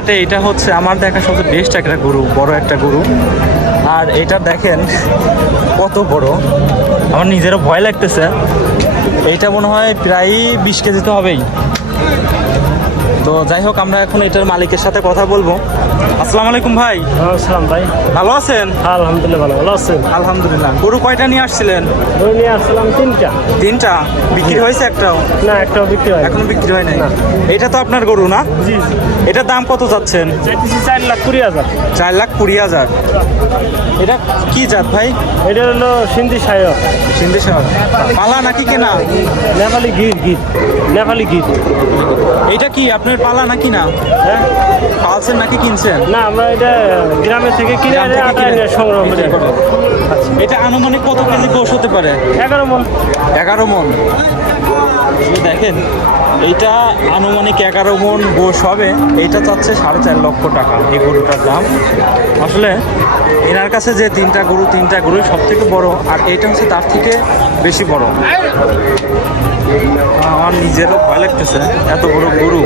হাটে এটা হচ্ছে আমার দেখা সবচেয়ে বেস্ট একটা গরু, বড় একটা গরু। আর এটা দেখেন কত বড়। আমার নিজেরও ভয় লাগতেছে। এইটা মনে হয় প্রায় বিশ কেজি তো হবেই। তো যাই হোক, আমরা এখন এটার মালিকের সাথে কথা বলব। আসসালামু আলাইকুম ভাই। আসসালাম ভাই। ভালো আছেন? আলহামদুলিল্লাহ ভালো ভালো আছেন? আলহামদুলিল্লাহ। গরু কয়টা নিয়ে আসছিলেন? ধরে নিয়ে আসলাম তিনটা। তিনটা? বিক্রি হয়েছে একটাও? না একটাও বিক্রি হয় এখনও বিক্রি হয় নাই এটা তো আপনার গরু না? জি এটার দাম কত যাচ্ছেন? চার লাখ কুড়ি হাজার। চার লাখ কুড়ি হাজার। এটা কি জাত ভাই? এটা হলো সিন্ধি সায়ক সিন্ধি সাহেব পালা নাকি কেনা? নেপালি গির গির। নেপালি গির। এটা কি আপনার পালা নাকি না? হ্যাঁ। পালছেন নাকি কিনছেন? না আমরা এটা গ্রামে থেকে কিনে থেকে আটা সংগ্রহ করে এটা আনুমানিক কত কেজি গোশ হতে পারে? এগারো মন। এগারো মন। দেখেন এইটা আনুমানিক এগারো মন গোশ হবে। এইটা চাচ্ছে সাড়ে চার লক্ষ টাকা এই গরুটার দাম। আসলে এনার কাছে যে তিনটা গরু তিনটা গরুই সব থেকে বড় আর এইটা হচ্ছে তার থেকে বেশি বড়। আমার নিজেরও ভয় লাগতেছে এত বড় গরু।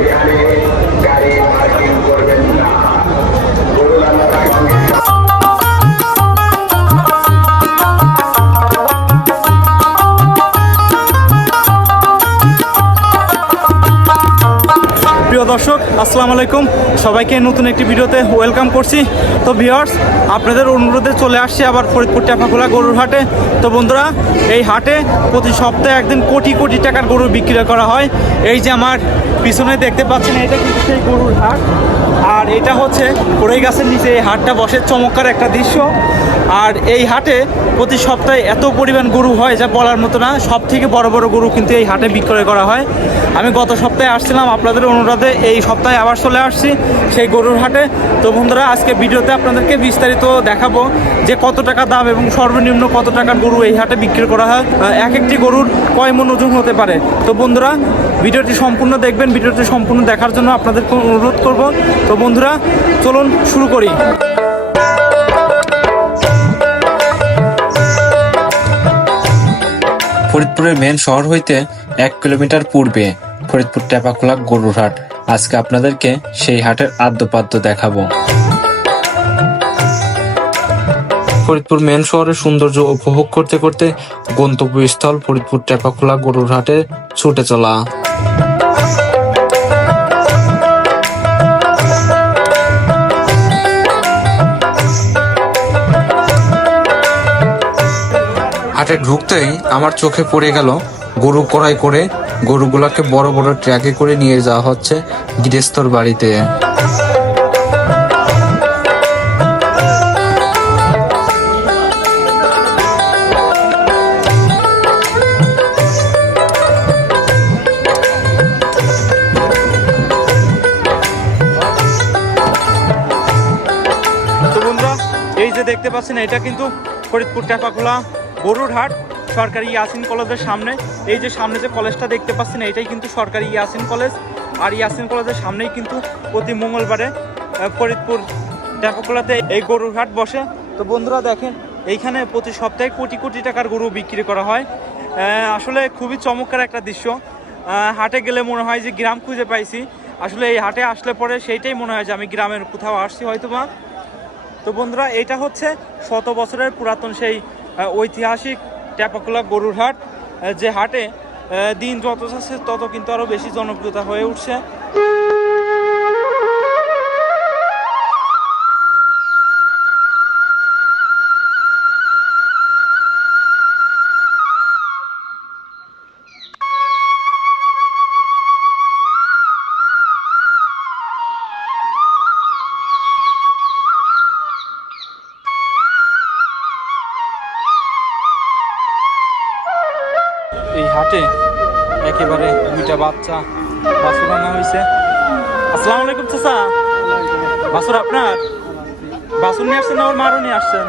প্রিয় দর্শক, আসসালামু আলাইকুম। সবাইকে নতুন একটি ভিডিওতে ওয়েলকাম করছি। তো ভিওর্স আপনাদের অনুরোধে চলে আসছি আবার ফরিদপুর টেপাখোলা গরুর হাটে। তো বন্ধুরা, এই হাটে প্রতি সপ্তাহে একদিন কোটি কোটি টাকার গরু বিক্রি করা হয়। এই যে আমার পিছনে দেখতে পাচ্ছেন, এটা কিন্তু সেই গরুর হাট। আর এটা হচ্ছে কড়াই গাছের নিচে এই হাটটা বসে। চমৎকার একটা দৃশ্য। আর এই হাটে প্রতি সপ্তাহে এত পরিমাণ গরু হয় যা বলার মতো না। সব থেকে বড় বড় গরু কিন্তু এই হাটে বিক্রয় করা হয়। আমি গত সপ্তাহে আসছিলাম আপনাদের অনুরোধে। এই সপ্তাহে আবার চলে আসছি সেই গরুর হাটে। তো বন্ধুরা, আজকে ভিডিওতে আপনাদেরকে বিস্তারিত দেখাবো। যে কত টাকা দাম এবং সর্বনিম্ন কত টাকার গরু এই হাটে বিক্রি করা হয় এক একটি গরুর কয় মন ওজন হতে পারে? তো বন্ধুরা, ভিডিওটি সম্পূর্ণ দেখবেন, ভিডিওটি সম্পূর্ণ দেখার জন্য আপনাদের অনুরোধ করব। তো বন্ধুরা, চলুন শুরু করি। ফরিদপুরের মেন শহর হইতে এক কিলোমিটার পূর্বে ফরিদপুর টেপাখোলা গরুর হাট। আজকে আপনাদেরকে সেই হাটের আদ্যপাদ্য দেখাবো। ফরিদপুর মেন শহরের সৌন্দর্য উপভোগ করতে করতে গন্তব্যস্থল ফরিদপুর টেপাখোলা গরুর হাটে ছুটে চলা। হাটে ঢুকতেই আমার চোখে পড়ে গেল গরু কড়াই করে গরুগুলোকে বড় বড় ট্র্যাকে করে নিয়ে যাওয়া হচ্ছে গৃহস্থর বাড়িতে। পাচ্ছেন এটা কিন্তু ফরিদপুর টাকাখোলা গরুর হাট সরকারি ইয়াসিন কলেজের সামনে। এই যে সামনে যে কলেজটা দেখতে পাচ্ছেন এটাই কিন্তু সরকারি ইয়াসিন কলেজ। আর ইয়াসিন কলেজের সামনেই কিন্তু প্রতি মঙ্গলবারে ফরিদপুর টাকাখোলাতে এই গরুর হাট বসে। তো বন্ধুরা দেখেন, এইখানে প্রতি সপ্তাহে কোটি কোটি টাকার গরু বিক্রি করা হয়। আসলে খুবই চমৎকার একটা দৃশ্য। হাটে গেলে মনে হয় যে গ্রাম খুঁজে পাইছি। আসলে এই হাটে আসলে পরে সেইটাই মনে হয় যে আমি গ্রামের কোথাও আসছি হয়তো বা তো বন্ধুরা, এটা হচ্ছে শত বছরের পুরাতন সেই ঐতিহাসিক ট্যাপাকুলা গরুর হাট যে হাটে দিন যত যাচ্ছে তত কিন্তু আরও বেশি জনপ্রিয়তা হয়ে উঠছে। হাটে একেবারে দুইটা বাচ্চা বাছুর আনা হয়েছে আসসালামু আলাইকুম চাচা। বাছুর আপনার? বাছুর নিয়ে আসছেন না ওর মারও নিয়ে আসছেন?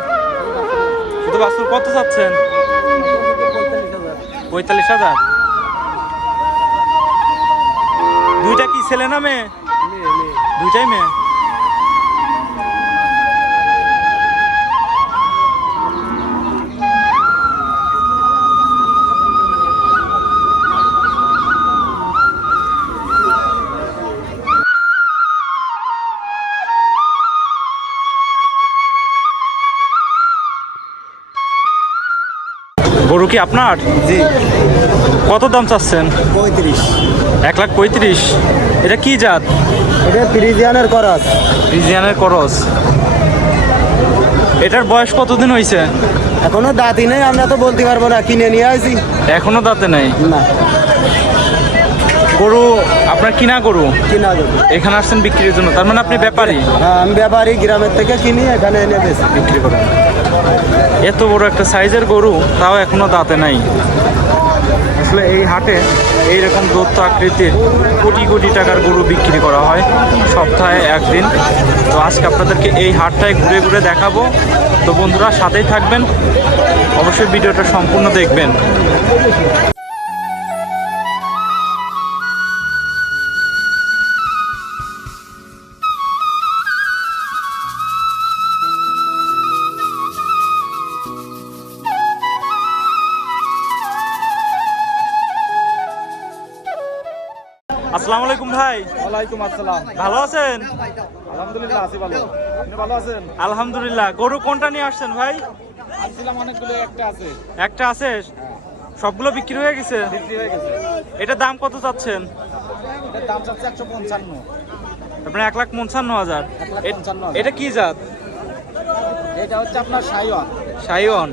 শুধু বাছুর কত চাচ্ছেন? পঁয়তাল্লিশ হাজার। দুইটা কি ছেলে না মেয়ে। দুইটাই মেয়ে? গরু কি আপনার? জি। কত দাম চাচ্ছেন? পঁয়ত্রিশ। এক লাখ পঁয়ত্রিশ। এটা কি জাত? এটা ফ্রিজিয়ানের খরচ রিজিয়ানের করস। এটার বয়স কতদিন হয়েছে এখনও দাঁতই নেই আমরা তো বলতে পারব না কিনে নিয়ে আসি এখনও দাঁতে নেই? না। গরু আপনার কিনা গরু? কিনা যাবে এখানে আসছেন বিক্রির জন্য। তার মানে আপনি ব্যাপারী? হ্যাঁ আমি ব্যাপারী গ্রামের থেকে কিনি এখানে এনে বেশি বিক্রি করেন এত বড় একটা সাইজের গরু, তাও এখনও দাঁতে নাই। আসলে এই হাটে এইরকম দত্ত আকৃতির কোটি কোটি টাকার গরু বিক্রি করা হয়, সপ্তাহে একদিন। তো আজকে আপনাদেরকে এই হাটটায় ঘুরে ঘুরে দেখাবো। তো বন্ধুরা, সাথেই থাকবেন। অবশ্যই ভিডিওটা সম্পূর্ণ দেখবেন। ভাই? ওয়ালাইকুম আসসালাম। ভালো আছেন? আলহামদুলিল্লাহ আছি ভালো। আপনি ভালো আছেন? আলহামদুলিল্লাহ। গরু কোনটা নিয়ে আসছেন ভাই? আসছিলাম অনেকগুলো একটা আছে। একটা আছে? সবগুলো বিক্রি হয়ে গেছে? বিক্রি হয়ে গেছে। এটার দাম কত চাচ্ছেন? এটার দাম চাচ্ছে একশো পঞ্চান্ন। আপনার এক লাখ পঞ্চান্ন হাজার। এটা কি জাত? এটা হচ্ছে আপনার সাইওয়ান। সাইওন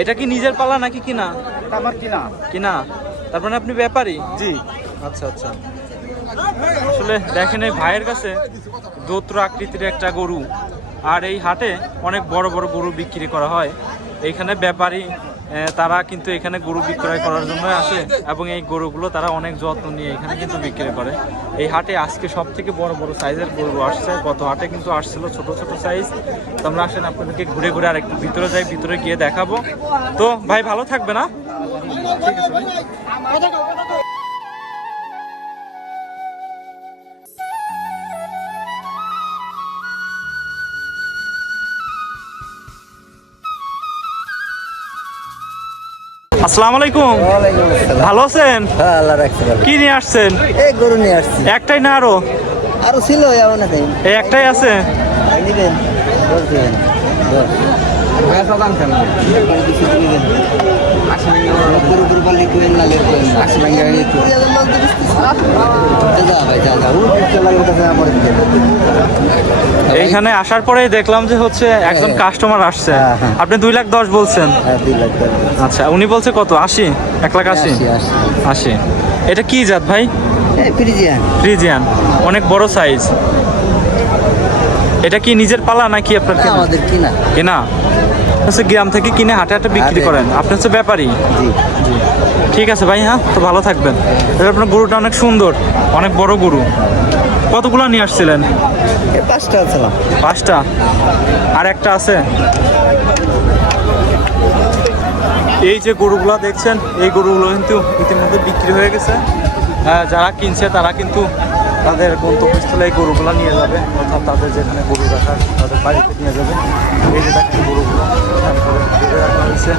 এটা কি নিজের পালা নাকি কিনা? এটা আমার কিনা। কিনা? তার মানে আপনি ব্যাপারী? জি। আচ্ছা আচ্ছা। আসলে দেখেন এই ভাইয়ের কাছে দোত্র আকৃতির একটা গরু। আর এই হাটে অনেক বড় বড় গরু বিক্রি করা হয়। এইখানে ব্যাপারী তারা কিন্তু এখানে গরু বিক্রয় করার জন্য আসে এবং এই গরুগুলো তারা অনেক যত্ন নিয়ে এখানে কিন্তু বিক্রি করে। এই হাটে আজকে সব থেকে বড় বড় সাইজের গরু আসছে। গত হাটে কিন্তু আসছিল ছোট ছোট সাইজ। তো আমরা আসেন আপনাদেরকে ঘুরে ঘুরে আর একটু ভিতরে যাই, ভিতরে গিয়ে দেখাবো। তো ভাই, ভালো থাকবে না ঠিক আছে আসসালামু আলাইকুম। ভালো আছেন? হ্যাঁ কি নিয়ে আসছেন? এই গরু নিয়ে আসছি। একটাই না আরও? আরও ছিল এই একটাই আছে? দিবেন কোয়েন না না আশি ভাঙ্গা হয়ে তো যা ভাই যা যা ও পিছনে লাগলে আমার এইখানে আসার পরেই দেখলাম যে হচ্ছে একজন হ্যাঁ। কাস্টমার আসছে। হ্যাঁ, হ্যাঁ। আপনি দুই লাখ দশ বলছেন? হ্যাঁ আচ্ছা উনি বলছে কত? আশি? এক লাখ আশি? আশি এটা কি জাত ভাই? ফ্রিজিয়ান। ফ্রিজিয়ান। অনেক বড় সাইজ এটা কি নিজের পালা নাকি আপনার কেনা? আমাদের কিনা। কেনা? হচ্ছে গ্রাম থেকে কিনে হাটে হাটে বিক্রি করেন। আপনি হচ্ছে ব্যাপারী। জি। ঠিক আছে ভাই হ্যাঁ? তো ভালো থাকবেন। এটা আপনার গরুটা অনেক সুন্দর অনেক বড় গরু। কতগুলো নিয়ে আসছিলেন? পাঁচটা ছিলাম পাঁচটা? আর একটা আছে? এই যে গরুগুলো দেখছেন এই গরুগুলো কিন্তু ইতিমধ্যে বিক্রি হয়ে গেছে। আহ, যারা কিনছে তারা কিন্তু তাদের গন্তব্যস্থলে এই গরুগুলো নিয়ে যাবে অর্থাৎ তাদের যেখানে গরু রাখার তাদের বাড়িতে নিয়ে যাবে। এই যে দেখেন গরুগুলো বেঁধে রাখা হয়েছে।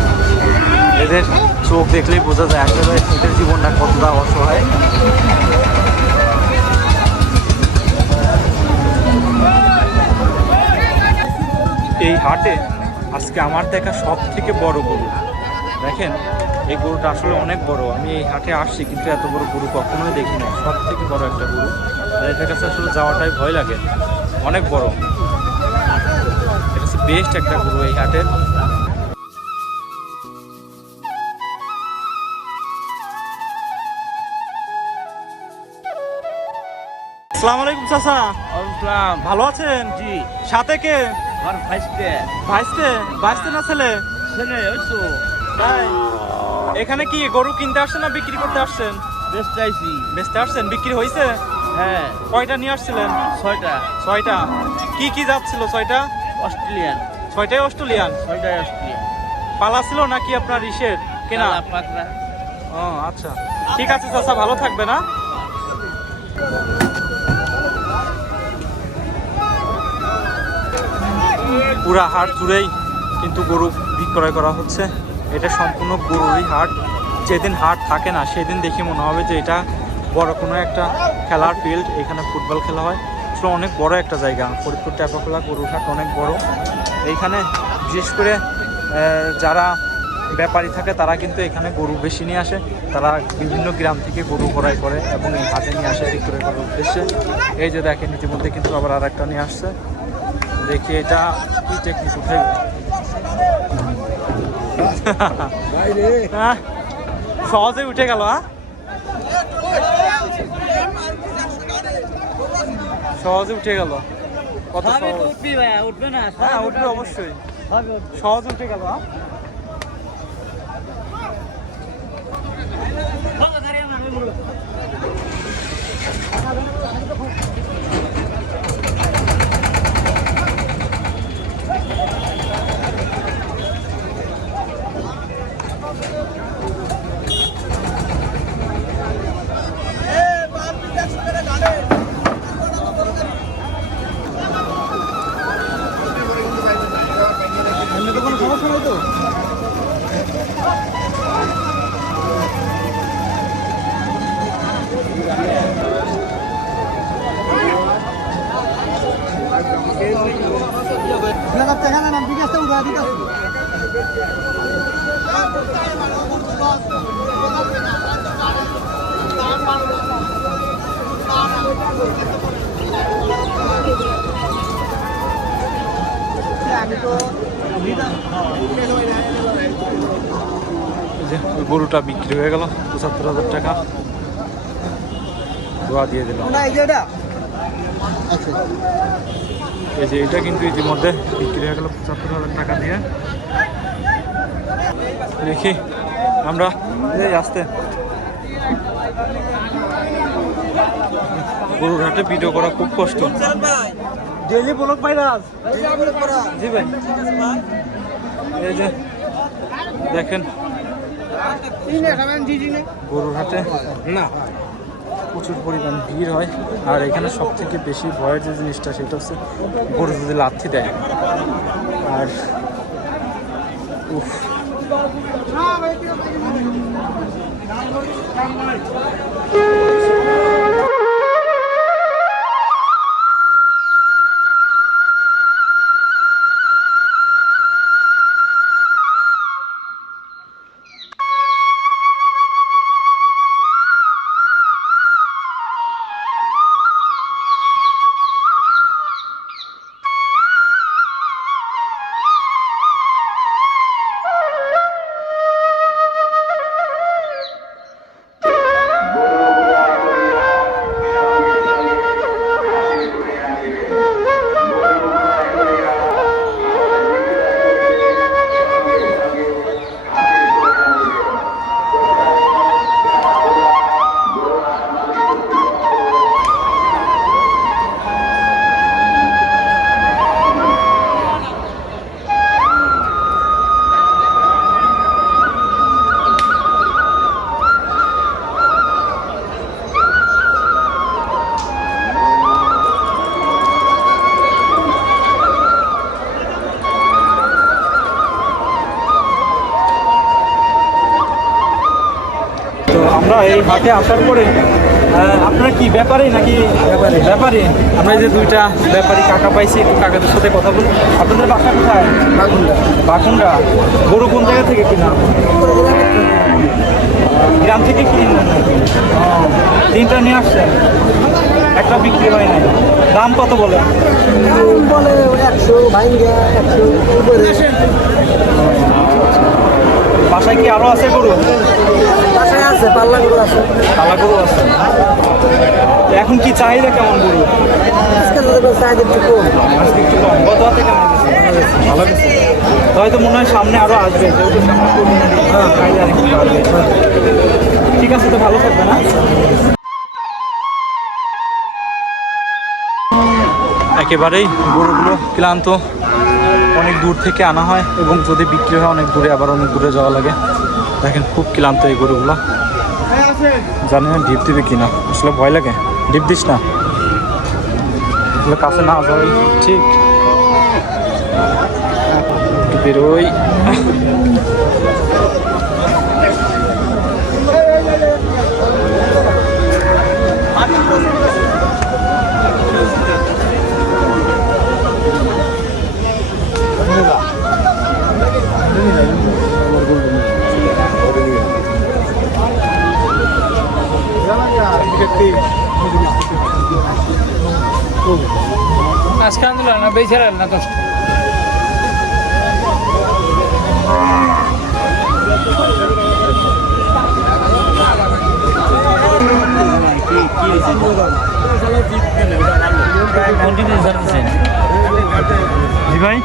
এদের চোখ দেখলেই বোঝা যায় আসলে এদের জীবনটা কতটা অসহায়। এই হাটে আজকে আমার দেখা সব থেকে বড় গরু। দেখেন, এই গরুটা আসলে অনেক বড়। আমি এই হাটে আসছি কিন্তু এত বড় গরু কখনোই দেখি না সব থেকে বড় একটা গরু। এটার কাছে আসলে যাওয়াটাই ভয় লাগে। অনেক বড়। এটা হচ্ছে বেস্ট একটা গরু এই হাটের। আসসালামু আলাইকুম চাচা। ভালো আছেন? জি। সাথে কে? আর ভাইস্তে। ভাইস্তে? ভাইস্তে না ছেলে? ছেলে ওই তো। তাই? এখানে কি গরু কিনতে আসছেন না বিক্রি করতে আসছেন? বেশ চাইছি বেচতে আসছেন? বিক্রি হয়েছে হ্যাঁ। কয়টা নিয়ে আসছিলেন? ছয়টা। ছয়টা। কি কি যাচ্ছিল ছয়টা? অস্ট্রেলিয়ান। ছয়টাই অস্ট্রেলিয়ান? ছয়টাই অস্ট্রেলিয়ান। পালা ছিল নাকি আপনার ইসের? কেনা? পাকড়া। ও আচ্ছা। ঠিক আছে চাচা ভালো থাকবে না পুরা হাট জুড়েই কিন্তু গরু বিক্রয় করা হচ্ছে। এটা সম্পূর্ণ গরুরই হাট। যেদিন হাট থাকে না, সেদিন দেখে মনে হবে যে এটা বড় কোনো একটা খেলার ফিল্ড এখানে ফুটবল খেলা হয়। আসলে অনেক বড় একটা জায়গা। ফরিদপুর ট্যাপাখোলা গরুর হাট অনেক বড়। এইখানে বিশেষ করে যারা ব্যাপারী থাকে, তারা কিন্তু এখানে গরু বেশি নিয়ে আসে। তারা বিভিন্ন গ্রাম থেকে গরু ক্রয় করে এবং এই হাটে নিয়ে আসে বিক্রয় করার উদ্দেশ্যে। এই যে দেখেন, ইতিমধ্যে কিন্তু আবার আর একটা নিয়ে আসছে। দেখি এটা কি টেকনিক উঠে হ্যাঁ সহজে উঠে গেল হ্যাঁ? সহজে উঠে গেল। কত উঠবি ভাইয়া উঠবে না হ্যাঁ উঠবে অবশ্যই। সহজ উঠে গেল হ্যাঁ? বিক্রি হয়ে গেল পঁচাত্তর হাজার টাকা। দোয়া দিয়ে দিলাম। এই যে এটা কিন্তু ইতিমধ্যে বিক্রি হয়ে গেল পঁচাত্তর হাজার টাকা দিয়ে। দেখি আমরা এই আসতে। গরুর হাটে ভিডিও করা খুব কষ্ট। Daily block virus. জি ভাই। এই যে দেখেন গরুর না। প্রচুর পরিমাণ ভিড় হয়। আর এখানে সব থেকে বেশি ভয়ের যে জিনিসটা, সেটা হচ্ছে গরু যদি লাথি দেয়। আর উফ। আমরা এই হাটে আসার পরে আপনারা কি ব্যাপারে নাকি ব্যাপারে? ব্যাপারে। আমরা এই যে দুইটা ব্যাপারী কাকা পাইছি একটু কাকাদের সাথে কথা বলি। আপনাদের বাসা কোথায়? বাকুন্ডা বাকুন্ডা গরু কোন জায়গা থেকে কিনা? গ্রাম থেকে নাকি তিনটা নিয়ে আসছেন? একটা বিক্রি হয় নাই। দাম কত বলে? বলে একশো ভাইঙ্গা একশো বাসায় কি আরও আছে গরু? আছে পাল্লা করে আছে। কালা গরু আছে। এখন কি চাহিদা কেমন গরু? আজকে চাহিদা একটু কম। আজকে একটু কম। গত হাতে কেমন ভালো গেছে। হয়তো মনে হয় সামনে আরও আসবে যেহেতু সামনে চাহিদা ঠিক আছে তো ভালো থাকবে না একেবারেই গরুগুলো ক্লান্ত। অনেক দূর থেকে আনা হয় এবং যদি বিক্রি হয় অনেক দূরে আবার অনেক দূরে যাওয়া লাগে। দেখেন খুব ক্লান্ত এই গরুগুলো। জানি না ডিপ দিবে কিনা। আসলে ভয় লাগে। ডিপ দিস না। আসলে কাছে না যাওয়াই ঠিক। একটু বেরোই আজকে আন্দোলন না বেছে না কষ্ট জি ভাই।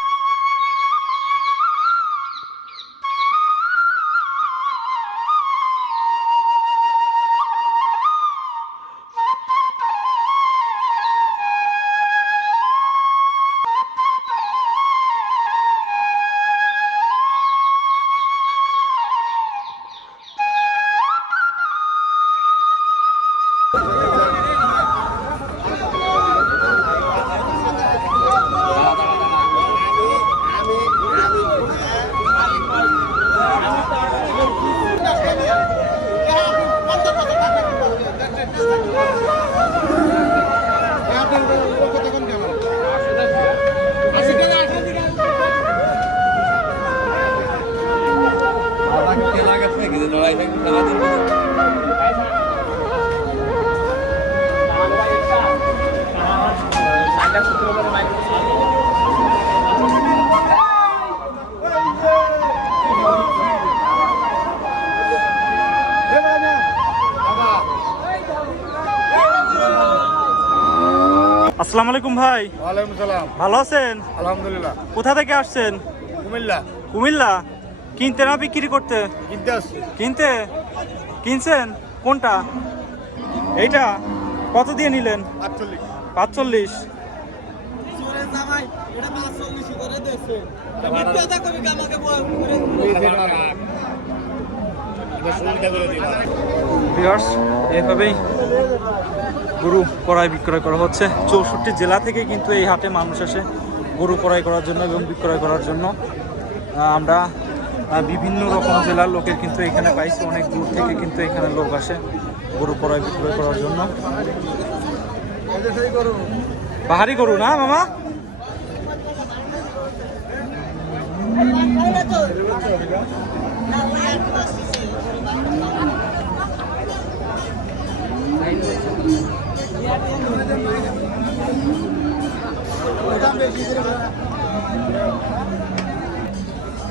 আসসালামু আলাইকুম ভাই। ওয়ালাইকুম সালাম। ভালো আছেন? আলহামদুলিল্লাহ। কোথা থেকে আসছেন? কুমিল্লা। কুমিল্লা। কিনতে না বিক্রি করতে? কিনতে আসছি। কিনতে? কিনছেন? কোনটা? এইটা? কত দিয়ে নিলেন? আটচল্লিশ পাঁচচল্লিশ। ভিউয়ার্স এভাবেই গরু ক্রয় বিক্রয় করা হচ্ছে। চৌষট্টি জেলা থেকে কিন্তু এই হাটে মানুষ আসে গরু ক্রয় করার জন্য এবং বিক্রয় করার জন্য। আমরা বিভিন্ন রকম জেলার লোকের কিন্তু এখানে পাইছি। অনেক দূর থেকে কিন্তু এখানে লোক আসে গরু ক্রয় বিক্রয় করার জন্য। পাহাড়ি গরু না, মামা?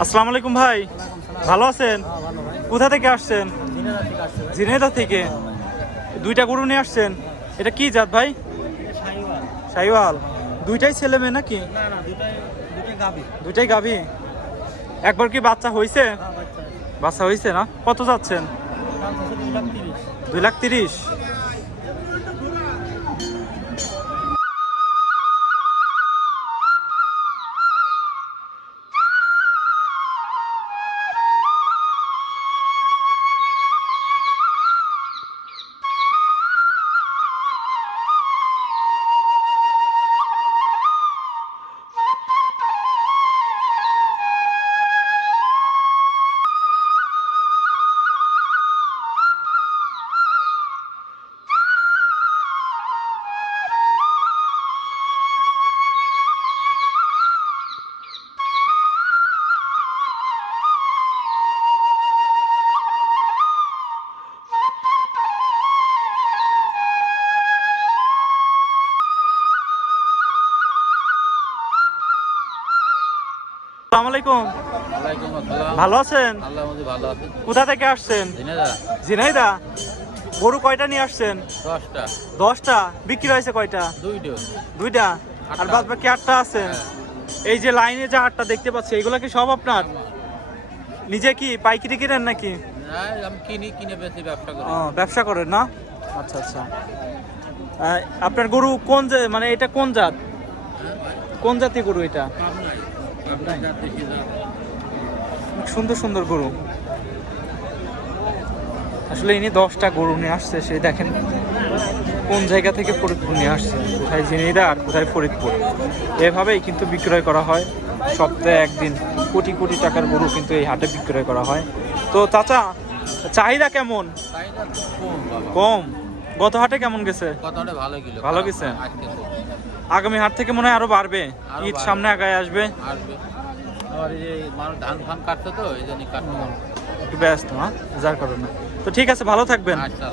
আসসালামু আলাইকুম ভাই। ভালো আছেন? কোথা থেকে আসছেন? ঝিনেদা থেকে। দুইটা গরু নিয়ে আসছেন। এটা কি জাত ভাই? সাইওয়াল। দুইটাই ছেলে মেয়ে নাকি? দুইটাই গাভী। একবার কি বাচ্চা হয়েছে বাচ্চা হয়েছে না? কত যাচ্ছেন? দুই লাখ তিরিশ। আলাইকুম। ভালো আছেন? কোথা থেকে আসছেন? ঝিনাইদা। গরু কয়টা নিয়ে আসছেন? দশটা। দশটা? বিক্রি হয়েছে কয়টা? দুইটো। দুইটা? আর বাদ বাকি আটটা আছে এই যে লাইনে যে আটটা দেখতে পাচ্ছি এগুলো কি সব আপনার? নিজে কি পাইকারি কিনেন নাকি? ব্যবসা করেন না? আচ্ছা আচ্ছা। আপনার গরু কোন যে মানে এটা কোন জাত? কোন জাতি গরু এটা? সুন্দর সুন্দর গরু। আসলে ইনি দশটা গরু নিয়ে আসছে সে দেখেন কোন জায়গা থেকে ফরিদপুর নিয়ে আসছে কোথায় জিনিদা আর কোথায় ফরিদপুর। এভাবেই কিন্তু বিক্রয় করা হয়। সপ্তাহে একদিন কোটি কোটি টাকার গরু কিন্তু এই হাটে বিক্রয় করা হয়। তো চাচা চাহিদা কেমন? কম গত হাটে কেমন গেছে? ভালো গেছে? আগামী হাট থেকে মনে হয় আরও বাড়বে। ঈদ সামনে আগায় আসবে। আসবে। আবার এই যে মানুষ ধান ফান কাটতো তো এই জন্য কাটতে একটু ব্যস্ত হ্যাঁ? যার কারণে। তো ঠিক আছে ভালো থাকবেন। আচ্ছা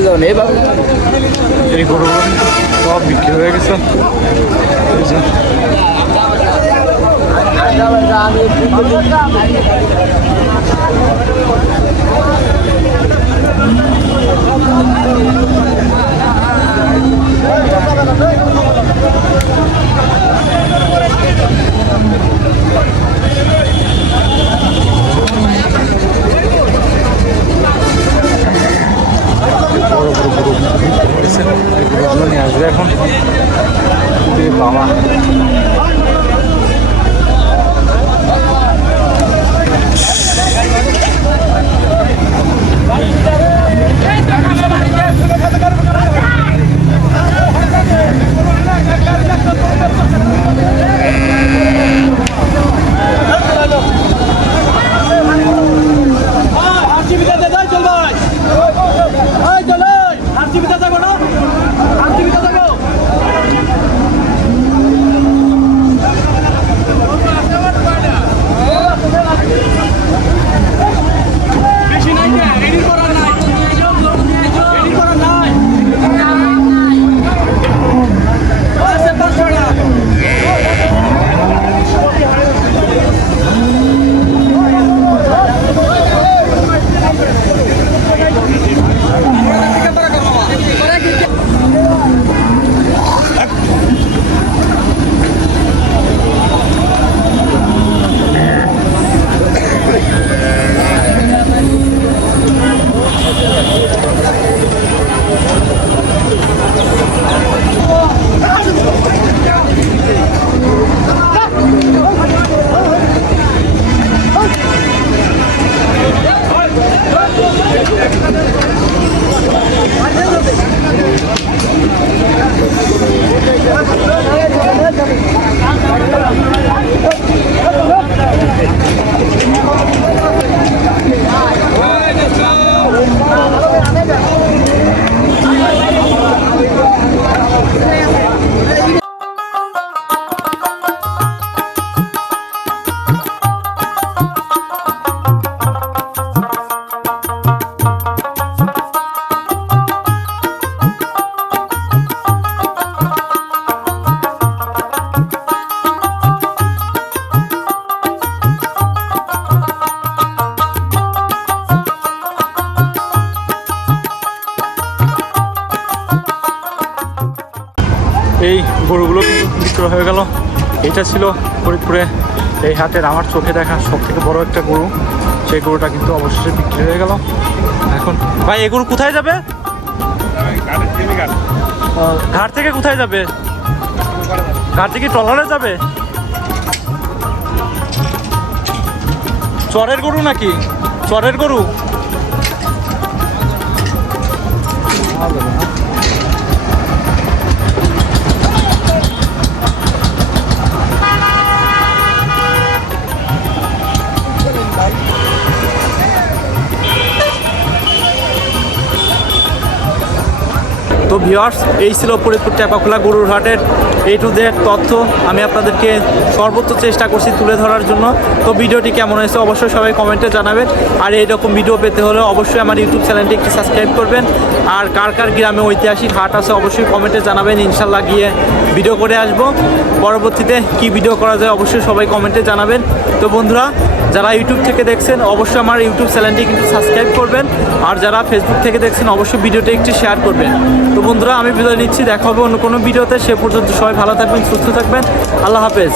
আল্লাহ বড় এই গরুগুলো কিন্তু সব বিক্রি হয়ে গেছে। বড় বড় এই গরুগুলো নিয়ে আসবে এখন বাবা এই হাতের আমার চোখে দেখা সব থেকে বড় একটা গরু। সেই গরুটা কিন্তু অবশেষে বিক্রি হয়ে গেল। এখন ভাই এই গরু কোথায় যাবে? ঘাট থেকে কোথায় যাবে? ঘাট থেকে ট্রলারে যাবে? চরের গরু নাকি? চরের গরু? ভিওয়ার্স এই ছিল ফরিদপুর টেপাখোলা গরুর হাটের এই টু জেড তথ্য। আমি আপনাদেরকে সর্বোচ্চ চেষ্টা করছি তুলে ধরার জন্য। তো ভিডিওটি কেমন হয়েছে অবশ্যই সবাই কমেন্টে জানাবেন। আর এইরকম ভিডিও পেতে হলে অবশ্যই আমার ইউটিউব চ্যানেলটি একটি সাবস্ক্রাইব করবেন। আর কার কার গ্রামে ঐতিহাসিক হাট আছে অবশ্যই কমেন্টে জানাবেন। ইনশাল্লাহ গিয়ে ভিডিও করে আসব। পরবর্তীতে কি ভিডিও করা যায় অবশ্যই সবাই কমেন্টে জানাবেন। তো বন্ধুরা যারা ইউটিউব থেকে দেখছেন, অবশ্যই আমার ইউটিউব চ্যানেলটি কিন্তু সাবস্ক্রাইব করবেন। আর যারা ফেসবুক থেকে দেখছেন, অবশ্যই ভিডিওটি একটি শেয়ার করবেন। তো বন্ধুরা, আমি বিদায় নিচ্ছি। দেখা হবে অন্য কোনো ভিডিওতে। সে পর্যন্ত সবাই ভালো থাকবেন, সুস্থ থাকবেন। আল্লাহ হাফেজ।